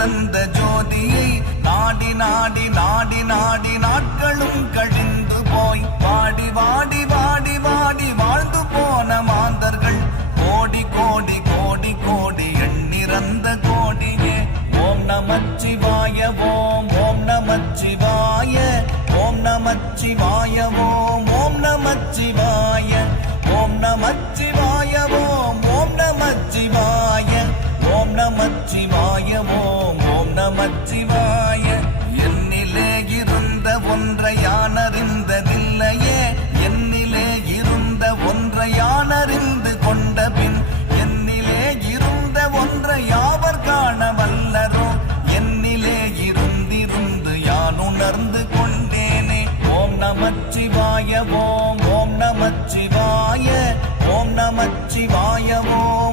துலந்த ஜோதியை நாடி நாடி நாடி நாடி நாட்களும் கழிந்து போய் வாடி வாடி வாடி வாடி வாழ்ந்து போன மாந்தர்கள் கோடி கோடி கோடி கோடி எண்ணிறந்த கோடியே. ஓம் நமச்சிவாய ஓம் ஓம் நமச்சிவாய ஓம் நமச்சிவாய ஓம்.